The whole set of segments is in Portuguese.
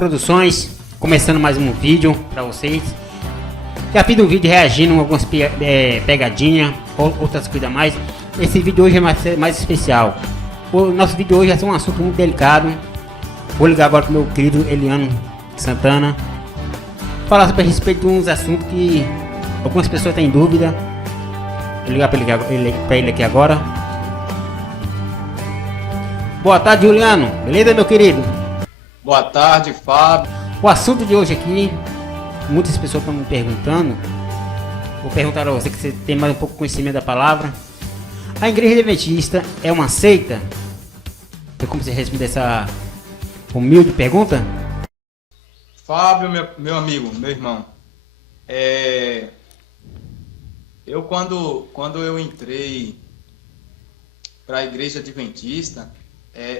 Produções, começando mais um vídeo para vocês. Já fiz um vídeo reagindo a algumas pegadinhas, outras coisas mais. Esse vídeo hoje é mais especial. O nosso vídeo hoje vai ser um assunto muito delicado. Vou ligar agora para o meu querido Eliano Santana, falar sobre a respeito de uns assuntos que algumas pessoas têm dúvida. Vou ligar para ele aqui agora. Boa tarde, Juliano. Beleza, meu querido? Boa tarde, Fábio. O assunto de hoje aqui, muitas pessoas estão me perguntando. Vou perguntar a você que você tem mais um pouco de conhecimento da palavra. A Igreja Adventista é uma seita? Tem como você responder essa humilde pergunta? Fábio, meu amigo, meu irmão. Eu quando eu entrei para a Igreja Adventista,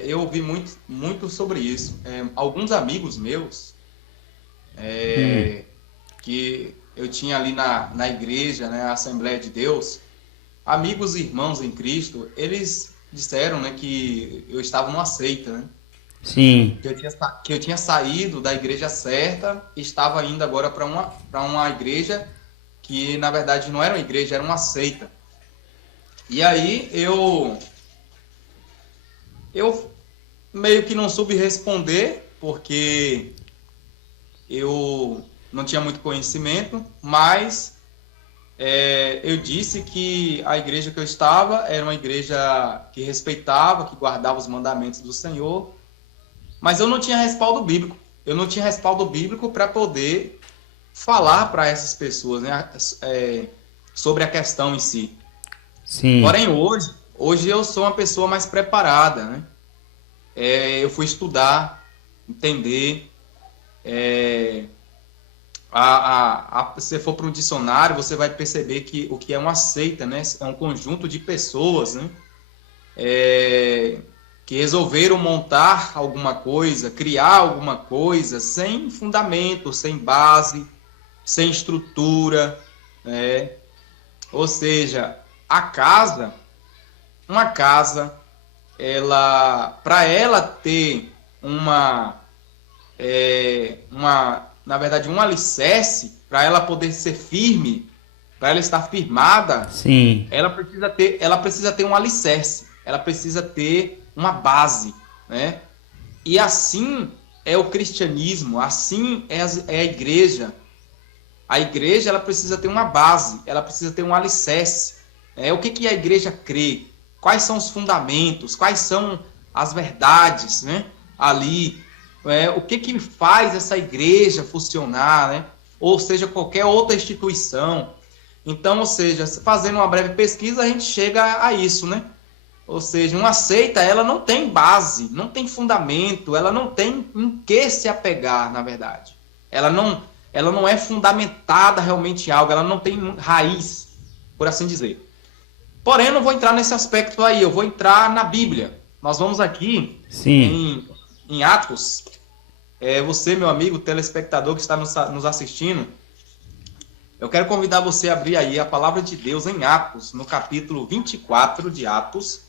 eu ouvi muito sobre isso. Alguns amigos meus que eu tinha ali na igreja, né, a Assembleia de Deus, amigos e irmãos em Cristo, eles disseram, né, que eu estava numa seita, né? Sim. Que eu tinha saído da igreja certa e estava indo agora para uma igreja que, na verdade, não era uma igreja, era uma seita. E aí eu meio que não soube responder, porque eu não tinha muito conhecimento, mas eu disse que a igreja que eu estava era uma igreja que respeitava, que guardava os mandamentos do Senhor, mas eu não tinha respaldo bíblico. Eu não tinha respaldo bíblico para poder falar para essas pessoas, né, sobre a questão em si. Sim. Porém, hoje eu sou uma pessoa mais preparada, né? Eu fui estudar, entender. Se você for para um dicionário, você vai perceber que o que é uma seita, né? É um conjunto de pessoas, né? Que resolveram montar alguma coisa, criar alguma coisa sem fundamento, sem base, sem estrutura, né? Ou seja, uma casa, para ela ter na verdade, um alicerce, para ela poder ser firme, para ela estar firmada, Sim. ela precisa ter um alicerce, ela precisa ter uma base, né? E assim é o cristianismo, assim é a igreja. A igreja, ela precisa ter uma base, ela precisa ter um alicerce. O que a igreja crê? Quais são os fundamentos? Quais são as verdades, né? Ali, o que faz essa igreja funcionar, né? Ou seja, qualquer outra instituição. Então, ou seja, fazendo uma breve pesquisa, a gente chega a isso, né? Ou seja, uma seita, ela não tem base, não tem fundamento, ela não tem em que se apegar, na verdade. Ela não é fundamentada realmente em algo, ela não tem raiz, por assim dizer. Porém, eu não vou entrar nesse aspecto aí, eu vou entrar na Bíblia. Nós vamos aqui em Atos. Você, meu amigo telespectador que está nos assistindo, eu quero convidar você a abrir aí a palavra de Deus em Atos, no capítulo 24 de Atos.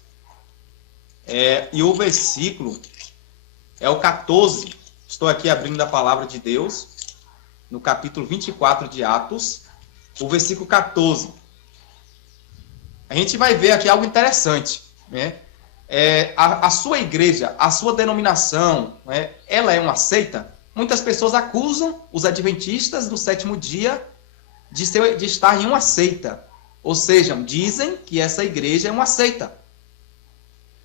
E o versículo é o 14. Estou aqui abrindo a palavra de Deus, no capítulo 24 de Atos, o versículo 14. A gente vai ver aqui algo interessante, né? A sua igreja, a sua denominação, né, ela é uma seita? Muitas pessoas acusam os adventistas do sétimo dia de estar em uma seita. Ou seja, dizem que essa igreja é uma seita.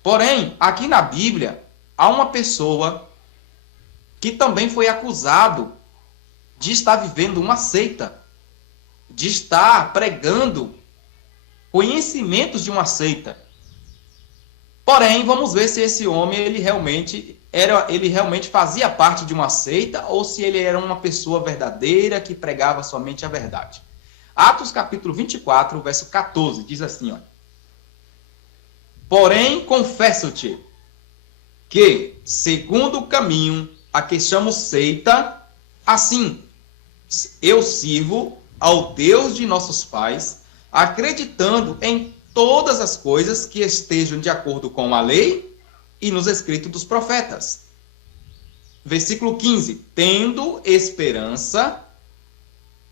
Porém, aqui na Bíblia, há uma pessoa que também foi acusado de estar vivendo uma seita, de estar pregando conhecimentos de uma seita. Porém, vamos ver se esse homem ele realmente fazia parte de uma seita ou se ele era uma pessoa verdadeira que pregava somente a verdade. Atos capítulo 24, verso 14, diz assim, ó: Porém, confesso-te que, segundo o caminho a que chamo seita, assim, eu sirvo ao Deus de nossos pais, acreditando em todas as coisas que estejam de acordo com a lei e nos escritos dos profetas. Versículo 15: tendo esperança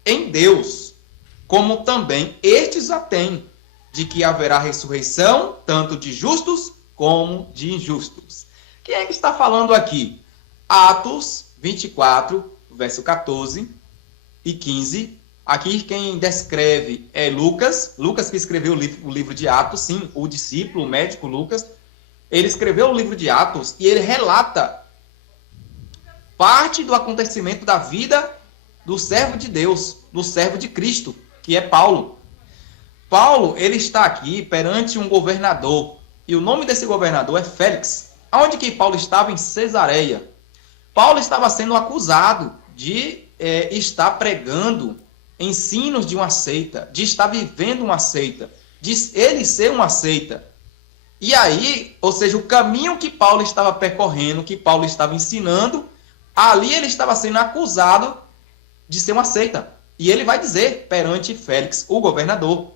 em Deus, como também estes a têm, de que haverá ressurreição, tanto de justos como de injustos. Quem é que está falando aqui? Atos 24, verso 14 e 15. Aqui quem descreve é Lucas que escreveu o livro de Atos, sim, o discípulo, o médico Lucas. Ele escreveu o livro de Atos e ele relata parte do acontecimento da vida do servo de Deus, do servo de Cristo, que é Paulo. Paulo, ele está aqui perante um governador, e o nome desse governador é Félix. Aonde que Paulo estava? Em Cesareia. Paulo estava sendo acusado de estar pregando ensinos de uma seita, de estar vivendo uma seita, de ele ser uma seita. E aí, ou seja, o caminho que Paulo estava percorrendo, que Paulo estava ensinando, ali ele estava sendo acusado de ser uma seita. E ele vai dizer perante Félix, o governador.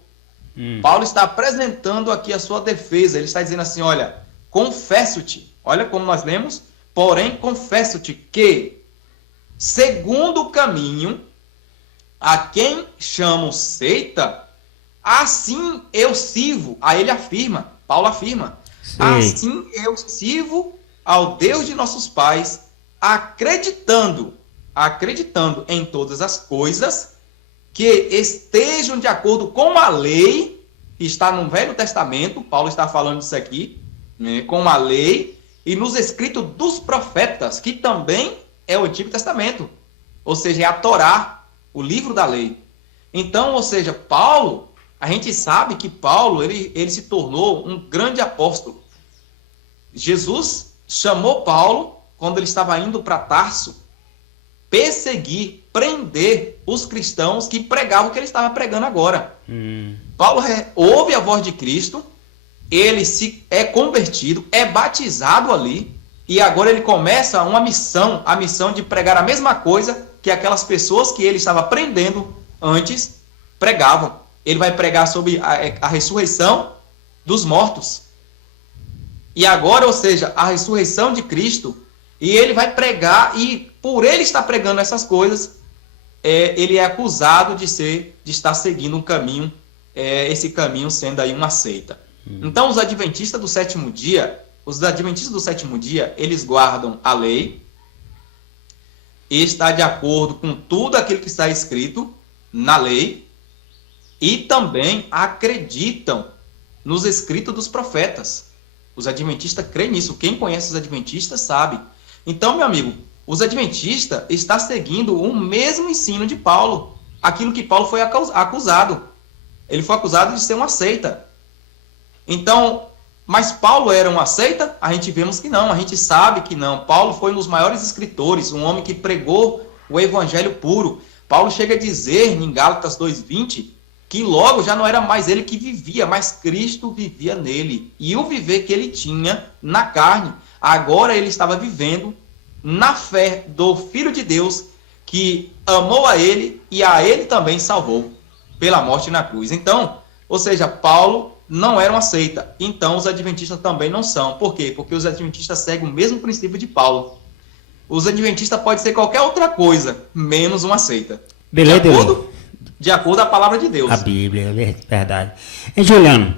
Paulo está apresentando aqui a sua defesa. Ele está dizendo assim, olha, confesso-te. Olha como nós lemos. Porém, confesso-te que, segundo o caminho, a quem chamo seita, assim eu sirvo. Aí ele afirma, Paulo afirma, assim eu sirvo ao Deus de nossos pais, acreditando em todas as coisas que estejam de acordo com a lei, que está no Velho Testamento. Paulo está falando isso aqui, né, com a lei, e nos escritos dos profetas, que também é o Antigo Testamento, ou seja, é a Torá, o livro da lei. Então, ou seja, Paulo, a gente sabe que Paulo, ele se tornou um grande apóstolo. Jesus chamou Paulo, quando ele estava indo para Tarso, perseguir, prender os cristãos que pregavam o que ele estava pregando agora. Paulo ouve a voz de Cristo, ele é convertido, é batizado ali, e agora ele começa uma missão, a missão de pregar a mesma coisa que aquelas pessoas que ele estava prendendo antes pregavam. Ele vai pregar sobre a ressurreição dos mortos. E agora, ou seja, a ressurreição de Cristo, e ele vai pregar, e por ele estar pregando essas coisas, ele é acusado de estar seguindo um caminho, esse caminho sendo aí uma seita. Então, os adventistas do sétimo dia, eles guardam a lei, e está de acordo com tudo aquilo que está escrito na lei, e também acreditam nos escritos dos profetas. Os adventistas creem nisso. Quem conhece os adventistas sabe. Então, meu amigo, os adventistas estão seguindo o mesmo ensino de Paulo. Aquilo que Paulo foi acusado. Ele foi acusado de ser uma seita. Então, mas Paulo era uma seita? A gente vemos que não, a gente sabe que não. Paulo foi um dos maiores escritores, um homem que pregou o evangelho puro. Paulo chega a dizer, em Gálatas 2:20, que logo já não era mais ele que vivia, mas Cristo vivia nele. E o viver que ele tinha na carne, agora ele estava vivendo na fé do Filho de Deus, que amou a ele e a ele também salvou pela morte na cruz. Então, ou seja, Paulo não era uma seita. Então, os adventistas também não são. Por quê? Porque os adventistas seguem o mesmo princípio de Paulo. Os adventistas podem ser qualquer outra coisa, menos uma seita. Beleza, de acordo com a palavra de Deus. A Bíblia, é verdade. E Juliano,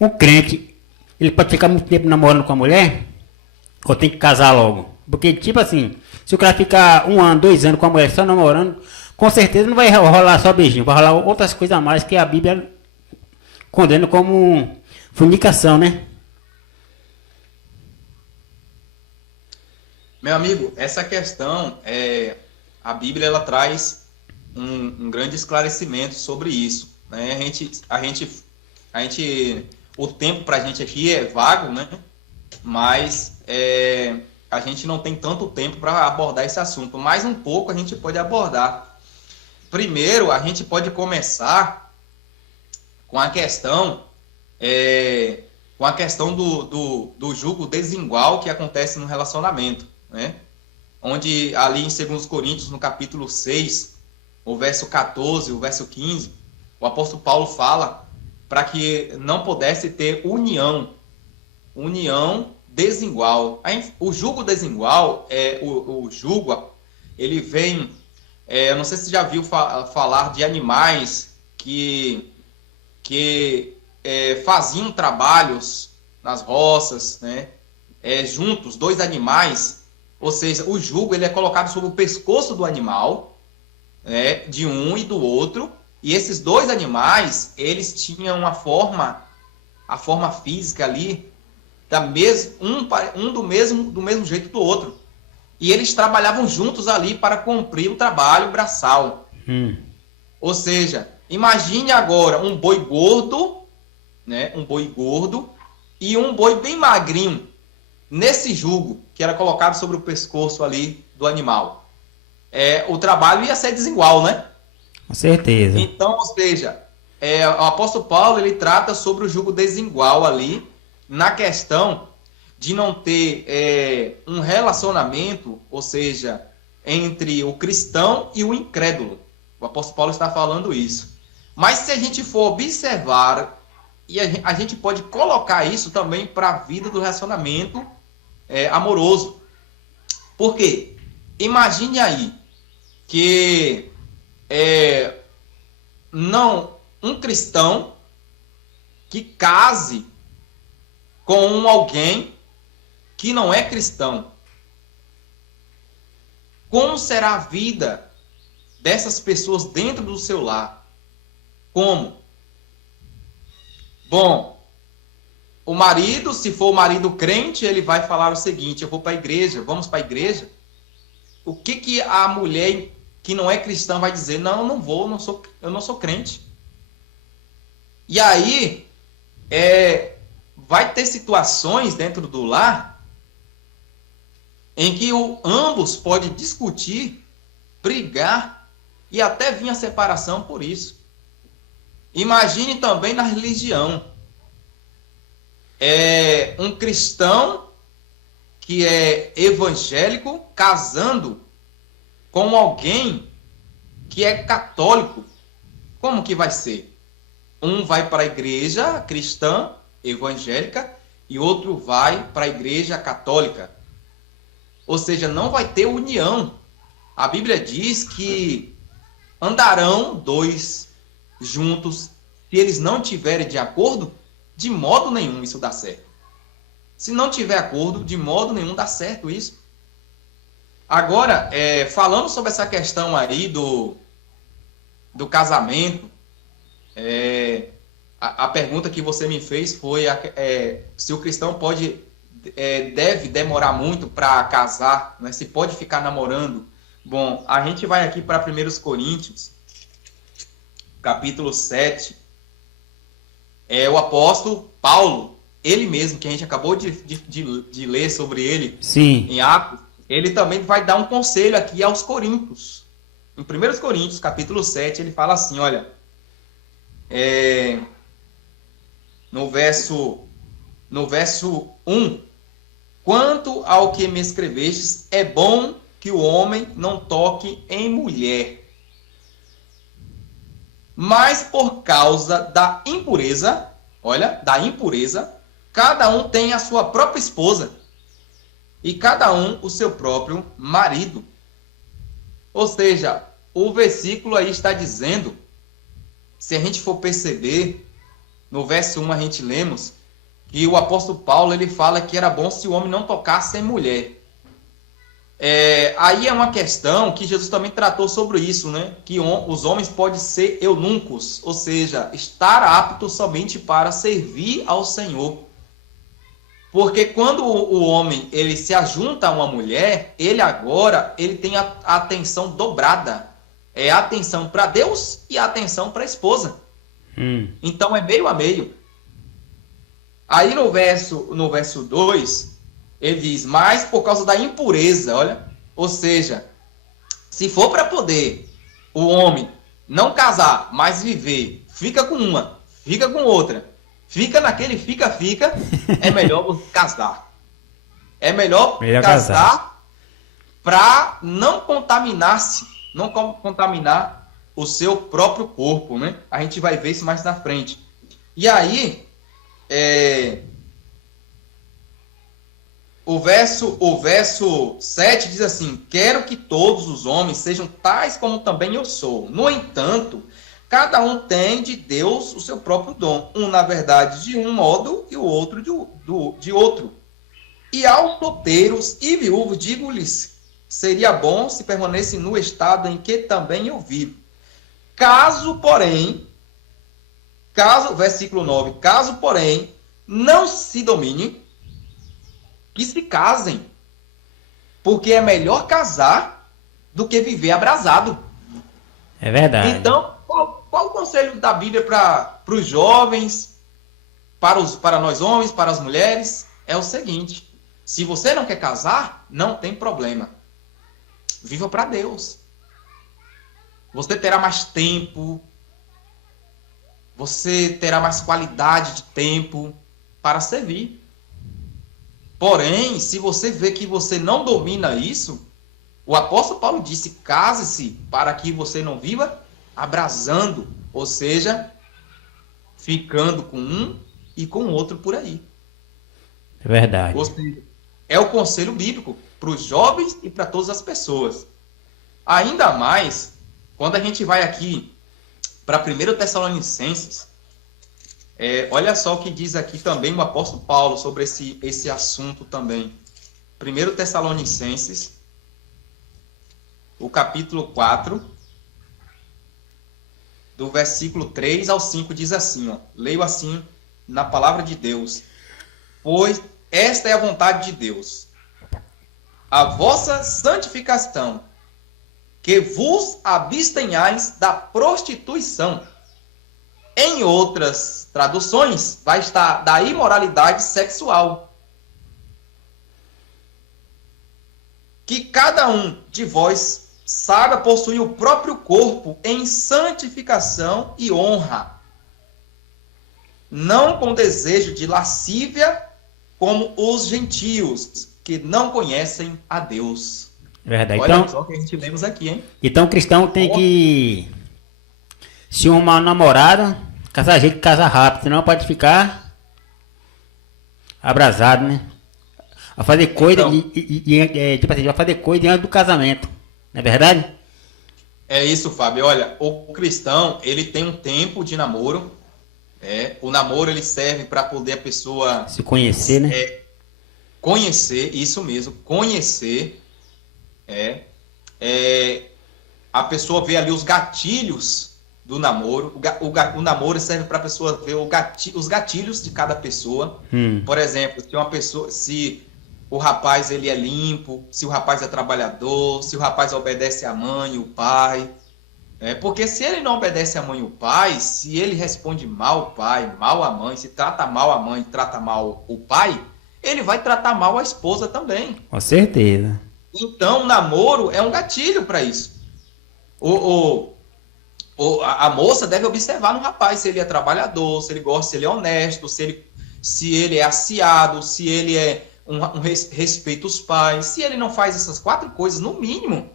um crente, ele pode ficar muito tempo namorando com a mulher? Ou tem que casar logo? Porque, tipo assim, se o cara ficar 1 ano, 2 anos com a mulher só namorando, com certeza não vai rolar só beijinho, vai rolar outras coisas a mais que a Bíblia condena como fornicação, né? Meu amigo, essa questão, a Bíblia ela traz um grande esclarecimento sobre isso, né? O tempo para a gente aqui é vago, né? Mas a gente não tem tanto tempo para abordar esse assunto. Mais um pouco a gente pode abordar. Primeiro, a gente pode começar com a questão do julgo desigual que acontece no relacionamento, né? Onde ali em 2 Coríntios, no capítulo 6, o verso 14, o verso 15, o apóstolo Paulo fala para que não pudesse ter união desigual. O jugo desigual, o jugo, ele vem, eu não sei se você já viu falar de animais que faziam trabalhos nas roças, né? Juntos, dois animais, ou seja, o jugo ele é colocado sobre o pescoço do animal, né, de um e do outro, e esses dois animais, eles tinham a forma física ali, do mesmo jeito do outro. E eles trabalhavam juntos ali para cumprir o trabalho braçal. Ou seja, imagine agora um boi gordo, né, um boi gordo e um boi bem magrinho nesse jugo que era colocado sobre o pescoço ali do animal. O trabalho ia ser desigual, né? Com certeza. Então, ou seja, o apóstolo Paulo ele trata sobre o jugo desigual ali, na questão de não ter um relacionamento, ou seja, entre o cristão e o incrédulo. O apóstolo Paulo está falando isso. Mas se a gente for observar, e a gente pode colocar isso também para a vida do relacionamento amoroso. Por quê? Imagine aí que um cristão que case com alguém que não é cristão. Como será a vida dessas pessoas dentro do seu lar? Como? Bom, o marido, se for o marido crente, ele vai falar o seguinte: eu vou para a igreja, vamos para a igreja. O que a mulher que não é cristã vai dizer? Não, eu não vou, eu não sou crente. E aí, vai ter situações dentro do lar em que ambos podem discutir, brigar e até vir a separação por isso. Imagine também na religião. Um cristão que é evangélico casando com alguém que é católico. Como que vai ser? Um vai para a igreja cristã, evangélica, e outro vai para a igreja católica. Ou seja, não vai ter união. A Bíblia diz que andarão dois juntos, se eles não tiverem de acordo, de modo nenhum isso dá certo. Se não tiver acordo, de modo nenhum dá certo isso. Agora, falando sobre essa questão aí do casamento, a pergunta que você me fez foi se o cristão deve demorar muito para casar, né? Se pode ficar namorando. Bom, a gente vai aqui para 1 Coríntios, capítulo 7. O apóstolo Paulo, ele mesmo, que a gente acabou de ler sobre ele, sim, em Atos, ele também vai dar um conselho aqui aos coríntios. Em 1 Coríntios, capítulo 7, ele fala assim, olha, no verso 1, quanto ao que me escrevestes, é bom que o homem não toque em mulher. Mas por causa da impureza, cada um tem a sua própria esposa e cada um o seu próprio marido. Ou seja, o versículo aí está dizendo, se a gente for perceber, no verso 1 a gente lemos, que o apóstolo Paulo ele fala que era bom se o homem não tocasse em mulher. Aí é uma questão que Jesus também tratou sobre isso, né? Que os homens podem ser eunucos, ou seja, estar aptos somente para servir ao Senhor. Porque quando o homem ele se ajunta a uma mulher, ele tem a atenção dobrada. É a atenção para Deus e a atenção para a esposa. Então é meio a meio. Aí no verso 2, ele diz, mas por causa da impureza, olha, ou seja, se for para poder o homem não casar, mas viver, fica com uma, fica com outra, fica naquele fica, é melhor casar. É melhor casar para não contaminar-se, não contaminar o seu próprio corpo, né? A gente vai ver isso mais na frente. E aí, o verso 7 diz assim: quero que todos os homens sejam tais como também eu sou. No entanto, cada um tem de Deus o seu próprio dom. Um, na verdade, de um modo e o outro de outro. E aos solteiros e viúvos, digo-lhes, seria bom se permanecessem no estado em que também eu vivo. Caso, porém, versículo 9, caso, porém, não se domine, que se casem, porque é melhor casar do que viver abrasado. É verdade. Então, qual o conselho da Bíblia para os jovens, para nós homens, para as mulheres? É o seguinte: se você não quer casar, não tem problema. Viva para Deus. Você terá mais tempo, você terá mais qualidade de tempo para servir. Porém, se você vê que você não domina isso, o apóstolo Paulo disse: case-se para que você não viva abrasando, ou seja, ficando com um e com o outro por aí. É verdade. Ou seja, é o conselho bíblico para os jovens e para todas as pessoas. Ainda mais quando a gente vai aqui para 1 Tessalonicenses. Olha só o que diz aqui também o apóstolo Paulo sobre esse assunto também. 1 Tessalonicenses, o capítulo 4, do versículo 3 ao 5, diz assim, ó, leio assim na palavra de Deus: pois esta é a vontade de Deus, a vossa santificação, que vos abstenhais da prostituição. Em outras traduções, vai estar da imoralidade sexual. Que cada um de vós saiba possuir o próprio corpo em santificação e honra, não com desejo de lascívia, como os gentios, que não conhecem a Deus. Verdade. Olha Então, só o que a gente lemos aqui, hein? então o cristão tem que, se uma namorada, casar jeito, casar rápido, senão pode ficar abrasado, né? A fazer coisa, Então, tipo assim, vai fazer coisa diante do casamento, não é verdade? é isso, Fábio. Olha, o cristão, ele tem um tempo de namoro. O namoro, ele serve para poder a pessoa Se conhecer, né? conhecer, isso mesmo, conhecer. A pessoa vê ali os gatilhos do namoro. O namoro serve para a pessoa ver os gatilhos de cada pessoa. Por exemplo, se o rapaz ele é limpo, se o rapaz é trabalhador, se o rapaz obedece à mãe e o pai. Porque se ele não obedece à mãe e o pai, se ele responde mal o pai, mal a mãe, se trata mal a mãe, trata mal o pai, ele vai tratar mal a esposa também. Com certeza. Então, o namoro é um gatilho para isso. A moça deve observar no rapaz se ele é trabalhador, se ele gosta, se ele é honesto, se ele é aciado, se ele é respeita os pais. Se ele não faz essas 4 coisas, no mínimo,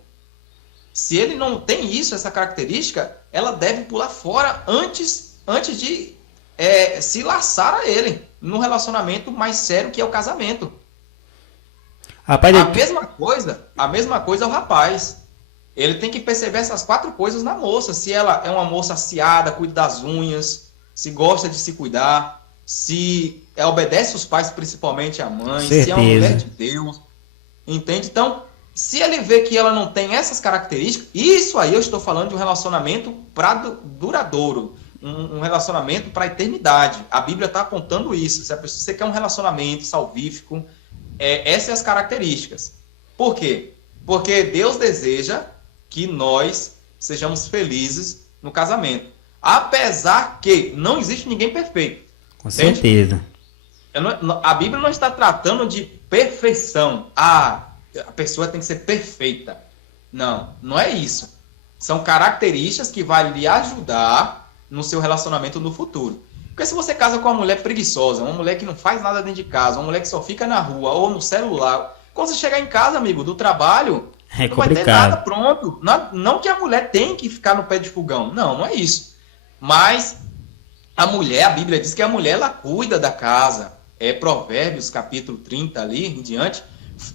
se ele não tem isso, essa característica, ela deve pular fora antes de se laçar a ele num relacionamento mais sério, que é o casamento. Rapaz, A mesma coisa é o rapaz. Ele tem que perceber essas 4 coisas na moça. Se ela é uma moça aciada, cuida das unhas, se gosta de se cuidar, se obedece os pais, principalmente a mãe, se é uma mulher de Deus. Entende? Então, se ele vê que ela não tem essas características, isso aí eu estou falando de um relacionamento duradouro, um relacionamento para a eternidade. A Bíblia está apontando isso. Se você quer um relacionamento salvífico, essas são as características. Por quê? Porque Deus deseja que nós sejamos felizes no casamento. Apesar que não existe ninguém perfeito. Com certeza. A Bíblia não está tratando de perfeição. A pessoa tem que ser perfeita. Não é isso. São características que vão lhe ajudar no seu relacionamento no futuro. Porque se você casa com uma mulher preguiçosa, uma mulher que não faz nada dentro de casa, uma mulher que só fica na rua ou no celular, quando você chegar em casa, amigo, do trabalho, não vai ter nada pronto. Não que a mulher tem que ficar no pé de fogão. Não é isso. Mas a Bíblia diz que a mulher, ela cuida da casa. Provérbios, capítulo 30 ali em diante,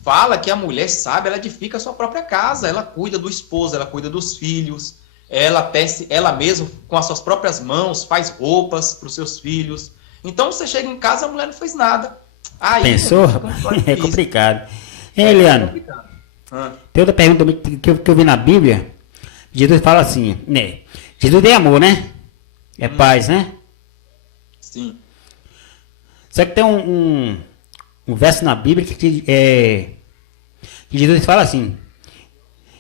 fala que a mulher sábia, ela edifica a sua própria casa, ela cuida do esposo, ela cuida dos filhos, ela tece, ela mesma, com as suas próprias mãos, faz roupas para os seus filhos. Então você chega em casa, a mulher não fez nada. Aí, Pensou? É complicado. Eliano, complicado. tem outra pergunta também que eu vi na Bíblia. Jesus fala assim, né? Jesus é amor, né? É paz, né? Sim. Só que tem um verso na Bíblia que Jesus fala assim: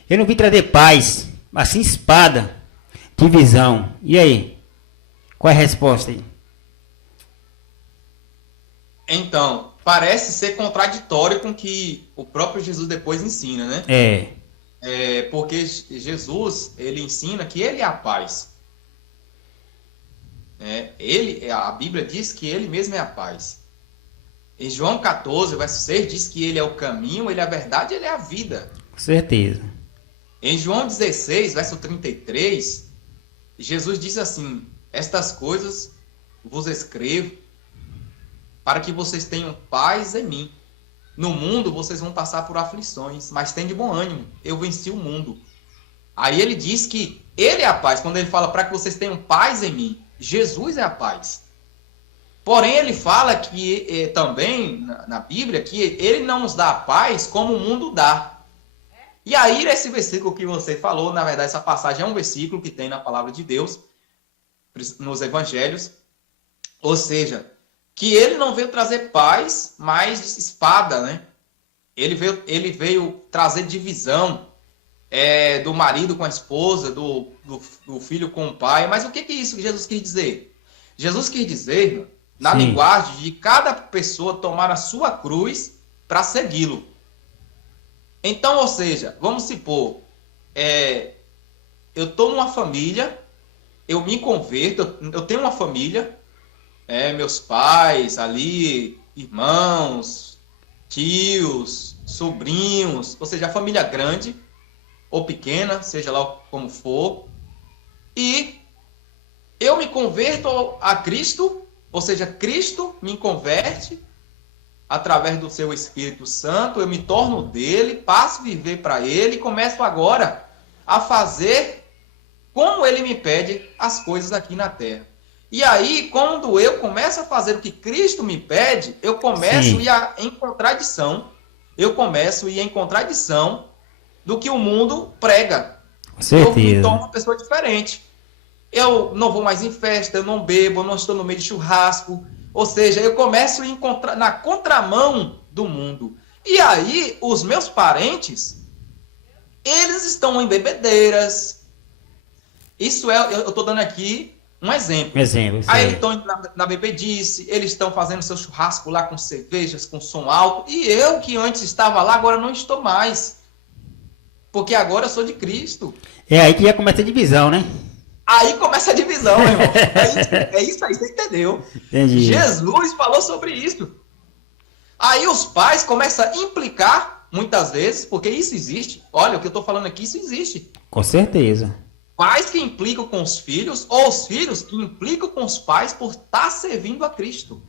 eu não vim trazer paz, mas sim espada, divisão. E aí? Qual é a resposta aí? Então, parece ser contraditório com o que o próprio Jesus depois ensina, né? Porque Jesus, ele ensina que ele é a paz. A Bíblia diz que ele mesmo é a paz. Em João 14, verso 6, diz que ele é o caminho, ele é a verdade, ele é a vida. Com certeza. Em João 16, verso 33, Jesus diz assim: estas coisas vos escrevo para que vocês tenham paz em mim. No mundo vocês vão passar por aflições, mas tem de bom ânimo, eu venci o mundo. Aí ele diz que ele é a paz, quando ele fala para que vocês tenham paz em mim. Jesus é a paz. Porém, ele fala que também na Bíblia que ele não nos dá a paz como o mundo dá. E aí, esse versículo que você falou, na verdade, essa passagem é um versículo que tem na palavra de Deus, nos evangelhos. Ou seja, que ele não veio trazer paz, mas espada, né? Ele veio trazer divisão do marido com a esposa, do filho com o pai. Mas o que é isso que Jesus quis dizer? Jesus quis dizer, na linguagem de cada pessoa tomar a sua cruz para segui-lo. Então, ou seja, vamos supor, eu estou numa família, eu me converto, eu tenho uma família, meus pais ali, irmãos, tios, sobrinhos, ou seja, a família grande ou pequena, seja lá como for, e eu me converto a Cristo, ou seja, Cristo me converte através do seu Espírito Santo, eu me torno dele, passo a viver para ele e começo agora a fazer como ele me pede as coisas aqui na terra. E aí, quando eu começo a fazer o que Cristo me pede, eu começo a ir em contradição. Eu começo a ir em contradição do que o mundo prega. Com certeza. Eu me torno uma pessoa diferente. Eu não vou mais em festa, eu não bebo, eu não estou no meio de churrasco. Ou seja, eu começo a ir na contramão do mundo. E aí, os meus parentes, eles estão em bebedeiras. Isso eu estou dando aqui um exemplo. Aí eles estão na bebedice, eles estão fazendo seu churrasco lá com cervejas, com som alto. E eu, que antes estava lá, agora não estou mais. Porque agora eu sou de Cristo. Aí que já começa a divisão, né? Aí começa a divisão, meu irmão. É isso aí, você entendeu? Entendi. Jesus falou sobre isso. Aí os pais começam a implicar, muitas vezes, porque isso existe. Olha, o que eu estou falando aqui, isso existe. Com certeza. Pais que implicam com os filhos, ou os filhos que implicam com os pais por estar servindo a Cristo.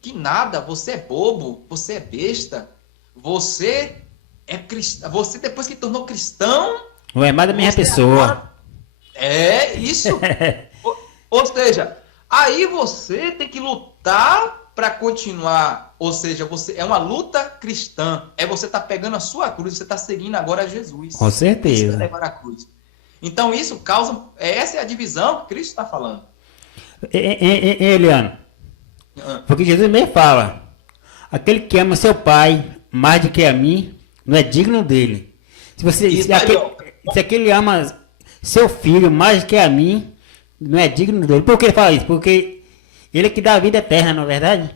Que nada, você é bobo, você é besta, você é cristão. Você, depois que tornou cristão... Não é mais da minha pessoa. Agora... É isso. Ou seja, aí você tem que lutar para continuar. Ou seja, você é uma luta cristã. Você tá pegando a sua cruz, você tá seguindo agora Jesus. Com certeza. Você levar a cruz. Então isso causa. Essa é a divisão que Cristo está falando. Eliano, porque Jesus mesmo fala: aquele que ama seu pai mais do que a mim, não é digno dele. Se aquele ama seu filho mais do que a mim, não é digno dele. Por que ele fala isso? Porque ele é que dá a vida eterna, não é verdade?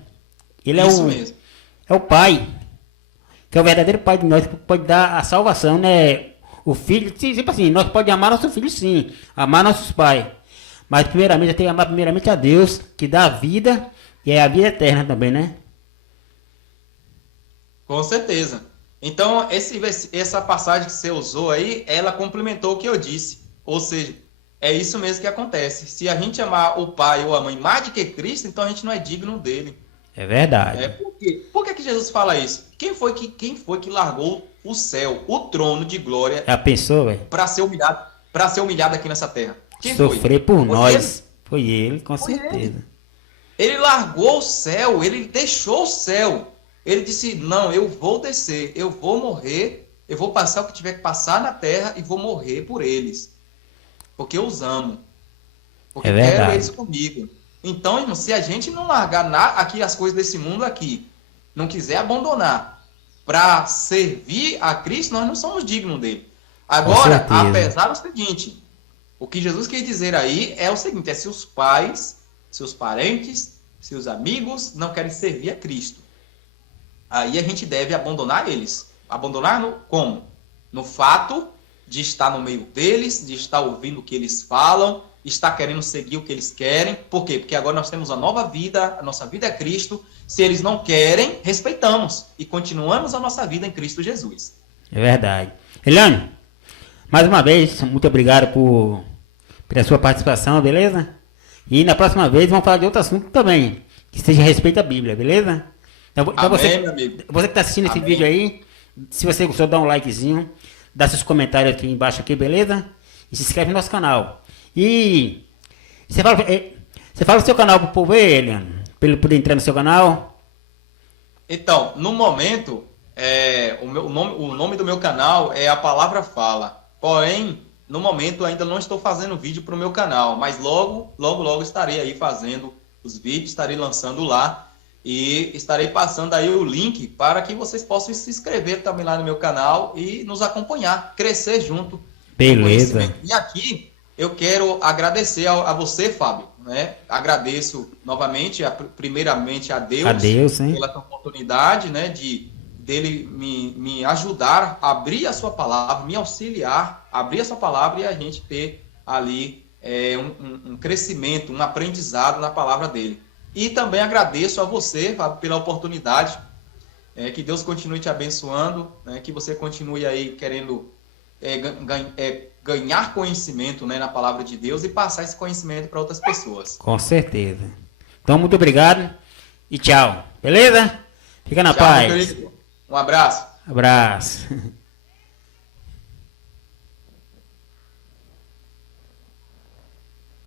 Ele é mesmo. É o pai, que é o verdadeiro pai de nós, que pode dar a salvação, né? O filho, tipo assim, nós podemos amar nosso filho, sim, amar nossos pais. Mas primeiramente, tem que amar primeiramente a Deus, que dá a vida e é a vida eterna também, né? Com certeza. Então, essa passagem que você usou aí, ela complementou o que eu disse. Ou seja, é isso mesmo que acontece. Se a gente amar o pai ou a mãe mais do que Cristo, então a gente não é digno dele. É verdade. Por que Jesus fala isso? Quem foi que largou o céu, o trono de glória Já pensou, velho? para ser humilhado aqui nessa terra? Quem Sofrer foi? por Foi nós. ele? Foi ele, com Foi certeza. Ele largou o céu, ele deixou o céu. Ele disse: não, eu vou descer, eu vou morrer, eu vou passar o que tiver que passar na terra e vou morrer por eles. Porque eu os amo. Porque É quero verdade. eles comigo. Então, irmão, se a gente não largar aqui as coisas desse mundo aqui, não quiser abandonar para servir a Cristo, nós não somos dignos dele. Agora, certeza. apesar do seguinte, o que Jesus quer dizer aí é o seguinte: é se os pais, seus parentes, seus amigos não querem servir a Cristo, aí a gente deve abandonar eles. Abandonar como? No fato de estar no meio deles, de estar ouvindo o que eles falam, estar querendo seguir o que eles querem. Por quê? Porque agora nós temos a nova vida, a nossa vida é Cristo. Se eles não querem, respeitamos e continuamos a nossa vida em Cristo Jesus. É verdade. Eliane, mais uma vez, muito obrigado pela sua participação, beleza? E na próxima vez vamos falar de outro assunto também, que seja a respeito da Bíblia, beleza? Então, Amém, meu amigo. Você que está assistindo esse vídeo aí, se você gostou, dá um likezinho, dá seus comentários aqui embaixo, aqui, beleza? E se inscreve no nosso canal. E você fala o seu canal pro povo aí, Eliane, para ele poder entrar no seu canal. Então, no momento, o nome do meu canal é A Palavra Fala. Porém, no momento ainda não estou fazendo vídeo para o meu canal, mas logo estarei aí fazendo os vídeos, estarei lançando lá e estarei passando aí o link para que vocês possam se inscrever também lá no meu canal e nos acompanhar, crescer junto. Beleza. E aqui eu quero agradecer a você, Fábio, né? Agradeço novamente, primeiramente a Deus, hein? pela oportunidade, né, dele me ajudar a abrir a sua palavra, me auxiliar, abrir a sua palavra e a gente ter ali um crescimento, um aprendizado na palavra dele. E também agradeço a você, Fábio, pela oportunidade, que Deus continue te abençoando, né, que você continue aí querendo ganhar conhecimento, né, na palavra de Deus e passar esse conhecimento para outras pessoas. Com certeza. Então, muito obrigado e tchau. Beleza? Fica na Tchau, paz. meu querido. Um abraço. Abraço.